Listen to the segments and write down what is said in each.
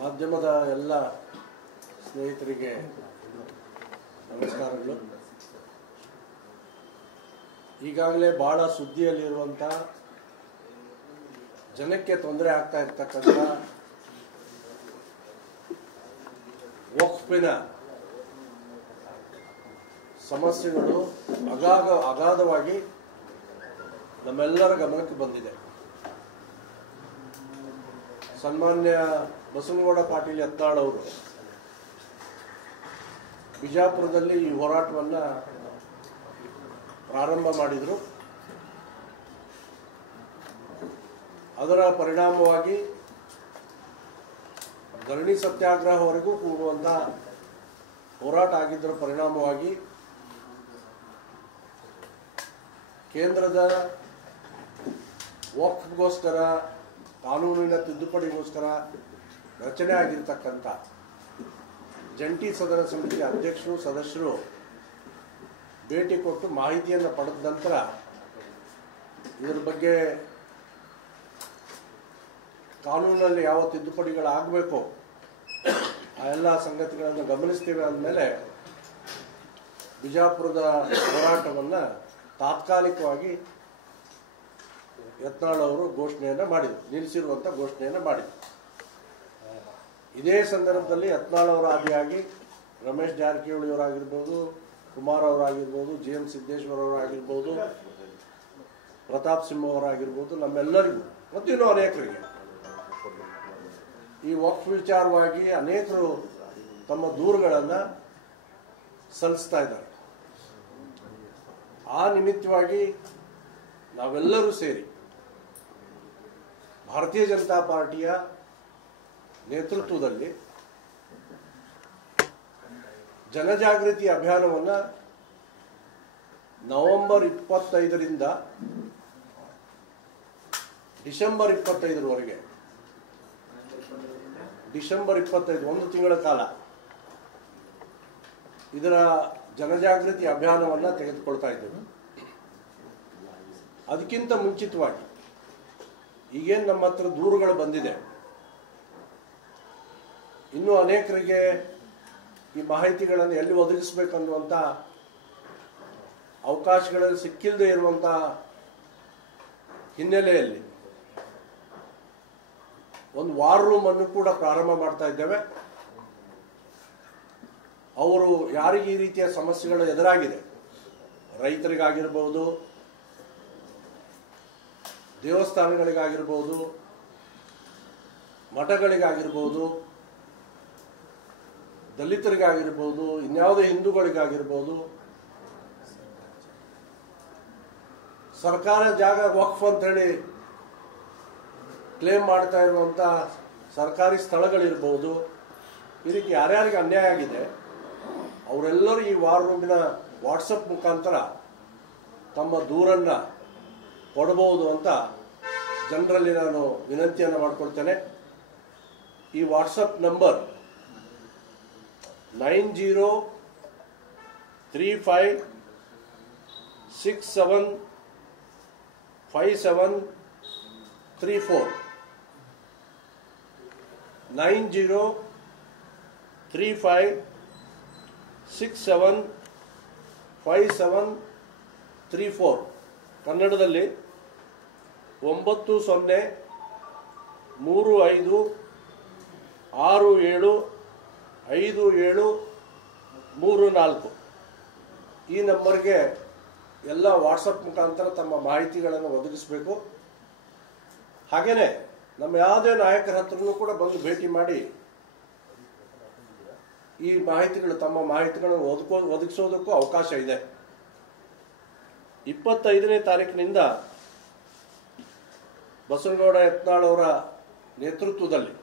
ಮಾಧ್ಯಮದ ಎಲ್ಲ ಸ್ನೇಹಿತರಿಗೆ ನಮಸ್ಕಾರಗಳು. ಈಗಾಗಲೇ ಬಹಳ ಸುದ್ದಿಯಲ್ಲಿರುವಂಥ ಜನಕ್ಕೆ ತೊಂದರೆ ಆಗ್ತಾ ಇರ್ತಕ್ಕಂಥ ವಕ್ಫಿನ ಸಮಸ್ಯೆಗಳು ಅಗಾಧವಾಗಿ ನಮ್ಮೆಲ್ಲರ ಗಮನಕ್ಕೆ ಬಂದಿದೆ. ಸನ್ಮಾನ್ಯ ಬಸನಗೌಡ ಪಾಟೀಲ್ ಯತ್ನಾಳ್ ಅವರು ಬಿಜಾಪುರದಲ್ಲಿ ಈ ಹೋರಾಟವನ್ನು ಪ್ರಾರಂಭ ಮಾಡಿದರು. ಅದರ ಪರಿಣಾಮವಾಗಿ ಧರಣಿ ಸತ್ಯಾಗ್ರಹವರೆಗೂ ಕೂಡುವಂಥ ಹೋರಾಟ ಆಗಿದ್ದರ ಪರಿಣಾಮವಾಗಿ ಕೇಂದ್ರದ ವಕ್ಫ್ಗೋಸ್ಕರ ಕಾನೂನಿನ ತಿದ್ದುಪಡಿಗೋಸ್ಕರ ರಚನೆ ಆಗಿರ್ತಕ್ಕಂಥ ಜಂಟಿ ಸದನ ಸಮಿತಿಯ ಅಧ್ಯಕ್ಷರು ಸದಸ್ಯರು ಭೇಟಿ ಕೊಟ್ಟು ಮಾಹಿತಿಯನ್ನು ಪಡೆದ ನಂತರ ಇದರ ಬಗ್ಗೆ ಕಾನೂನಲ್ಲಿ ಯಾವ ತಿದ್ದುಪಡಿಗಳಾಗಬೇಕು ಆ ಎಲ್ಲ ಸಂಗತಿಗಳನ್ನು ಗಮನಿಸ್ತೇವೆ ಅಂದಮೇಲೆ ಬಿಜಾಪುರದ ಹೋರಾಟವನ್ನು ತಾತ್ಕಾಲಿಕವಾಗಿ ಯತ್ನಾಳ್ ಅವರು ಘೋಷಣೆಯನ್ನು ಮಾಡಿದರು, ನಿಲ್ಲಿಸಿರುವಂಥ ಘೋಷಣೆಯನ್ನು ಮಾಡಿದರು. ಇದೇ ಸಂದರ್ಭದಲ್ಲಿ ಯತ್ನಾಳ್ ಅವರ ಆದಿಯಾಗಿ ರಮೇಶ್ ಜಾರಕಿಹೊಳಿ ಅವರಾಗಿರ್ಬೋದು, ಕುಮಾರ್ ಅವರಾಗಿರ್ಬೋದು, GM ಸಿದ್ದೇಶ್ವರ್ ಅವರಾಗಿರ್ಬೋದು, ಪ್ರತಾಪ್ ಸಿಂಹ ಅವರಾಗಿರ್ಬೋದು, ನಮ್ಮೆಲ್ಲರಿಗೂ ಮತ್ತು ಇನ್ನೂ ಅನೇಕರಿಗೆ ಈ ವಕ್ಫ್ ವಿಚಾರವಾಗಿ ಅನೇಕರು ತಮ್ಮ ದೂರುಗಳನ್ನು ಸಲ್ಲಿಸ್ತಾ ಇದ್ದಾರೆ. ಆ ನಿಮಿತ್ತವಾಗಿ ನಾವೆಲ್ಲರೂ ಸೇರಿ ಭಾರತೀಯ ಜನತಾ ಪಾರ್ಟಿಯ ನೇತೃತ್ವದಲ್ಲಿ ಜನಜಾಗೃತಿ ಅಭಿಯಾನವನ್ನು ನವೆಂಬರ್ 25ರಿಂದ ಡಿಸೆಂಬರ್ 25ರವರೆಗೆ, ಡಿಸೆಂಬರ್ 25 ಒಂದು ತಿಂಗಳ ಕಾಲ ಇದರ ಜನಜಾಗೃತಿ ಅಭಿಯಾನವನ್ನು ತೆಗೆದುಕೊಳ್ತಾ ಇದ್ದೇವೆ. ಅದಕ್ಕಿಂತ ಮುಂಚಿತವಾಗಿ ಈಗೇನು ನಮ್ಮ ಹತ್ರ ದೂರುಗಳು ಬಂದಿದೆ, ಇನ್ನೂ ಅನೇಕರಿಗೆ ಈ ಮಾಹಿತಿಗಳನ್ನು ಎಲ್ಲಿ ಒದಗಿಸಬೇಕನ್ನುವಂಥ ಅವಕಾಶಗಳಲ್ಲಿ ಸಿಕ್ಕಿಲ್ಲದೆ ಇರುವಂಥ ಹಿನ್ನೆಲೆಯಲ್ಲಿ ಒಂದು ವಾರ್ ರೂಮ್ ಅನ್ನು ಕೂಡ ಪ್ರಾರಂಭ ಮಾಡ್ತಾ ಇದ್ದೇವೆ. ಅವರು ಯಾರಿಗೆ ಈ ರೀತಿಯ ಸಮಸ್ಯೆಗಳು ಎದುರಾಗಿದೆ, ರೈತರಿಗಾಗಿರ್ಬೋದು, ದೇವಸ್ಥಾನಗಳಿಗಾಗಿರ್ಬೋದು, ಮಠಗಳಿಗಾಗಿರ್ಬೋದು, ದಲಿತರಿಗಾಗಿರ್ಬೋದು, ಇನ್ಯಾವುದೇ ಹಿಂದೂಗಳಿಗಾಗಿರ್ಬೋದು, ಸರ್ಕಾರ ಜಾಗ ವಕ್ಫ್ ಅಂತ ಹೇಳಿ ಕ್ಲೇಮ್ ಮಾಡ್ತಾ ಇರುವಂಥ ಸರ್ಕಾರಿ ಸ್ಥಳಗಳಿರ್ಬೋದು, ಈ ರೀತಿ ಯಾರ್ಯಾರಿಗೆ ಅನ್ಯಾಯ ಆಗಿದೆ ಅವರೆಲ್ಲರೂ ಈ ವಾರ್ ರೂಮಿನ ವಾಟ್ಸಪ್ ಮುಖಾಂತರ ತಮ್ಮ ದೂರನ್ನು ಕೊಡಬಹುದು ಅಂತ ಜನರಲ್ಲಿ ನಾನು ವಿನಂತಿಯನ್ನು ಮಾಡಿಕೊಳ್ತೇನೆ. ಈ ವಾಟ್ಸಪ್ ನಂಬರ್ 9035675734 9035675734 ಕನ್ನಡದಲ್ಲಿ 9035675734 ಈ ನಂಬರ್ಗೆ ಎಲ್ಲ ವಾಟ್ಸಪ್ ಮುಖಾಂತರ ತಮ್ಮ ಮಾಹಿತಿಗಳನ್ನು ಒದಗಿಸಬೇಕು. ಹಾಗೆಯೇ ನಮ್ಮ ಯಾವುದೇ ನಾಯಕರ ಹತ್ರನೂ ಕೂಡ ಬಂದು ಭೇಟಿ ಮಾಡಿ ಈ ಮಾಹಿತಿಗಳು ತಮ್ಮ ಮಾಹಿತಿಗಳನ್ನು ಒದಗಿಸೋದಕ್ಕೂ ಅವಕಾಶ ಇದೆ. 25ನೇ ತಾರೀಕಿನಿಂದ ಬಸನಗೌಡ ಯತ್ನಾಳ್ ಅವರ ನೇತೃತ್ವದಲ್ಲಿ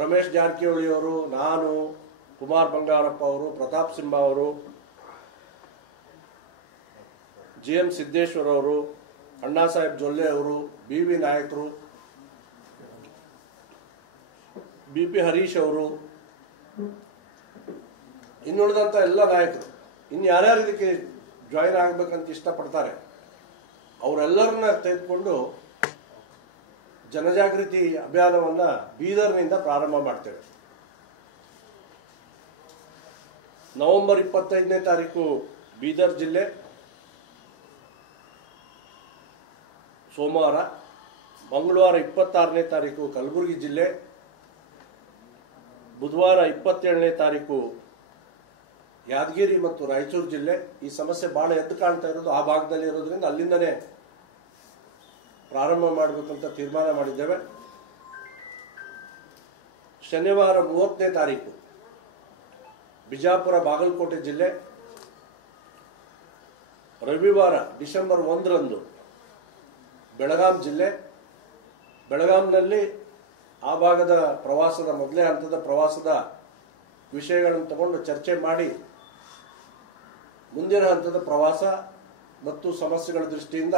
ರಮೇಶ್ ಜಾರಕಿಹೊಳಿ ಅವರು, ನಾನು, ಕುಮಾರ್ ಬಂಗಾರಪ್ಪ ಅವರು, ಪ್ರತಾಪ್ ಸಿಂಹ ಅವರು, GM ಸಿದ್ದೇಶ್ವರ್ ಅವರು, ಅಣ್ಣಾ ಸಾಹೇಬ್ ಜೊಲ್ಲೆ ಅವರು, BV ನಾಯಕರು, BP ಹರೀಶ್ ಅವರು, ಇನ್ನುಳಿದಂಥ ಎಲ್ಲ ನಾಯಕರು, ಇನ್ನು ಯಾರ್ಯಾರು ಇದಕ್ಕೆ ಜಾಯಿನ್ ಆಗಬೇಕಂತ ಇಷ್ಟಪಡ್ತಾರೆ ಅವರೆಲ್ಲರನ್ನ ತೆಗೆದುಕೊಂಡು ಜನಜಾಗೃತಿ ಅಭಿಯಾನವನ್ನು ಬೀದರ್ನಿಂದ ಪ್ರಾರಂಭ ಮಾಡ್ತೇವೆ. ನವೆಂಬರ್ 25ನೇ ತಾರೀಕು ಬೀದರ್ ಜಿಲ್ಲೆ, ಸೋಮವಾರ. ಮಂಗಳವಾರ 26ನೇ ತಾರೀಕು ಕಲಬುರಗಿ ಜಿಲ್ಲೆ, ಬುಧವಾರ 27ನೇ ತಾರೀಕು ಯಾದಗಿರಿ ಮತ್ತು ರಾಯಚೂರು ಜಿಲ್ಲೆ. ಈ ಸಮಸ್ಯೆ ಬಹಳ ಎದ್ದು ಕಾಣ್ತಾ ಇರೋದು ಆ ಭಾಗದಲ್ಲಿ ಇರೋದ್ರಿಂದ ಅಲ್ಲಿಂದನೇ ಪ್ರಾರಂಭ ಮಾಡಬೇಕಂತ ತೀರ್ಮಾನ ಮಾಡಿದ್ದೇವೆ. ಶನಿವಾರ 30ನೇ ತಾರೀಕು ಬಿಜಾಪುರ ಬಾಗಲಕೋಟೆ ಜಿಲ್ಲೆ, ರವಿವಾರ ಡಿಸೆಂಬರ್ 1ರಂದು ಬೆಳಗಾಂ ಜಿಲ್ಲೆ. ಬೆಳಗಾಂನಲ್ಲಿ ಆ ಭಾಗದ ಪ್ರವಾಸದ ಮೊದಲೇ ಹಂತದ ಪ್ರವಾಸದ ವಿಷಯಗಳನ್ನು ತಗೊಂಡು ಚರ್ಚೆ ಮಾಡಿ ಮುಂದಿನ ಹಂತದ ಪ್ರವಾಸ ಮತ್ತು ಸಮಸ್ಯೆಗಳ ದೃಷ್ಟಿಯಿಂದ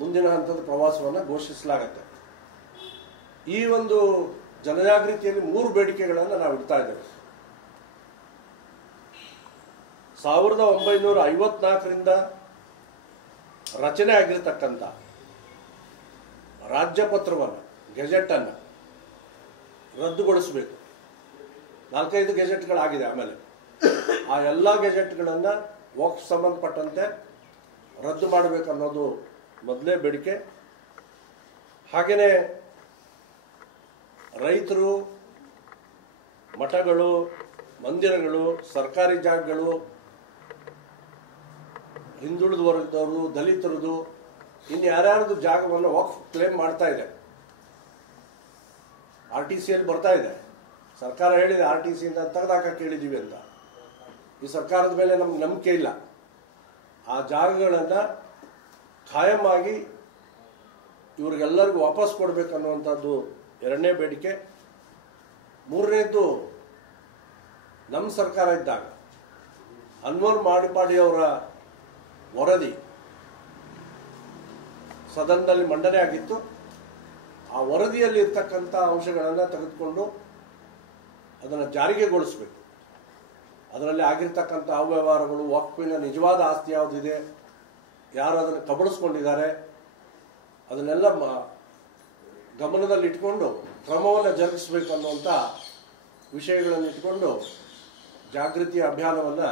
ಮುಂದಿನ ಹಂತದ ಪ್ರವಾಸವನ್ನು ಘೋಷಿಸಲಾಗುತ್ತೆ. ಈ ಒಂದು ಜನಜಾಗೃತಿಯಲ್ಲಿ 3 ಬೇಡಿಕೆಗಳನ್ನು ನಾವು ಇಡ್ತಾ ಇದ್ದೇವೆ. 1954ರಿಂದ ರಚನೆ ಆಗಿರತಕ್ಕಂಥ ರಾಜ್ಯಪತ್ರವನ್ನು, ಗೆಜೆಟ್ ಅನ್ನು ರದ್ದುಗೊಳಿಸಬೇಕು. 4-5 ಗೆಜೆಟ್ಗಳಾಗಿದೆ. ಆಮೇಲೆ ಆ ಎಲ್ಲ ಗೆಜೆಟ್ಗಳನ್ನು ವಕ್ಫ್ ಸಂಬಂಧಪಟ್ಟಂತೆ ರದ್ದು ಮಾಡಬೇಕನ್ನೋದು ಮೊದಲೇ ಬೇಡಿಕೆ. ಹಾಗೆಯೇ ರೈತರು, ಮಠಗಳು, ಮಂದಿರಗಳು, ಸರ್ಕಾರಿ ಜಾಗಗಳು, ಹಿಂದುಳಿದ ವರ್ಗದವರು, ದಲಿತರದು, ಇನ್ನು ಯಾರ್ಯಾರದು ಜಾಗವನ್ನು ವಕ್ಫ್ ಕ್ಲೇಮ್ ಮಾಡ್ತಾ ಇದೆ. RTCಯಲ್ಲಿ ಬರ್ತಾ ಇದೆ. ಸರ್ಕಾರ ಹೇಳಿದೆ RTCಯಿಂದ ತೆಗೆದಾಕಕ್ಕೆ ಹೇಳಿದ್ದೀವಿ ಅಂತ. ಈ ಸರ್ಕಾರದ ಮೇಲೆ ನಮ್ಗೆ ನಂಬಿಕೆ ಇಲ್ಲ. ಆ ಜಾಗಗಳನ್ನು ಖಾಯಂ ಆಗಿ ಇವ್ರಿಗೆಲ್ಲರಿಗೂ ವಾಪಸ್ ಕೊಡಬೇಕನ್ನುವಂಥದ್ದು 2ನೇ ಬೇಡಿಕೆ. 3ನೇದು, ನಮ್ಮ ಸರ್ಕಾರ ಇದ್ದಾಗ ಅನ್ವರ್ ಮಾಡಿಪಾಡಿಯವರ ವರದಿ ಸದನದಲ್ಲಿ ಮಂಡನೆ ಆಗಿತ್ತು. ಆ ವರದಿಯಲ್ಲಿ ಇರ್ತಕ್ಕಂಥ ಅಂಶಗಳನ್ನು ತೆಗೆದುಕೊಂಡು ಅದನ್ನು ಜಾರಿಗೆಗೊಳಿಸಬೇಕು. ಅದರಲ್ಲಿ ಆಗಿರ್ತಕ್ಕಂಥ ಅವ್ಯವಹಾರಗಳು, ವಕ್ಫಿನ ನಿಜವಾದ ಆಸ್ತಿ ಯಾವುದಿದೆ, ಯಾರು ಅದನ್ನು ಕಬಳಿಸ್ಕೊಂಡಿದ್ದಾರೆ, ಅದನ್ನೆಲ್ಲ ಗಮನದಲ್ಲಿಟ್ಕೊಂಡು ಕ್ರಮವನ್ನು ಜರುಗಿಸಬೇಕು ಅನ್ನುವಂಥ ವಿಷಯಗಳನ್ನು ಇಟ್ಕೊಂಡು ಜಾಗೃತಿ ಅಭಿಯಾನವನ್ನು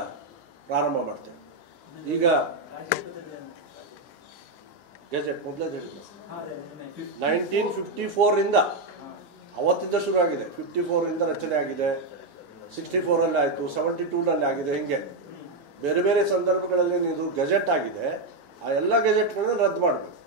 ಪ್ರಾರಂಭ ಮಾಡ್ತೇವೆ. ಈಗ ಗೆಜೆಟ್ ಮೊದಲೇ 1954ರಿಂದ ಅವತ್ತಿಂದ ಶುರು ಆಗಿದೆ. 54ರಿಂದ ರಚನೆ ಆಗಿದೆ, 64ರಲ್ಲಿ ಆಯಿತು, 72ನಲ್ಲಿ ಆಗಿದೆ. ಹಿಂಗೆ ಬೇರೆ ಬೇರೆ ಸಂದರ್ಭಗಳಲ್ಲಿ ಇದು ಗೆಜೆಟ್ ಆಗಿದೆ. ಆ ಎಲ್ಲ ಗೆಜೆಟ್ಗಳನ್ನು ರದ್ದು ಮಾಡಬೇಕು.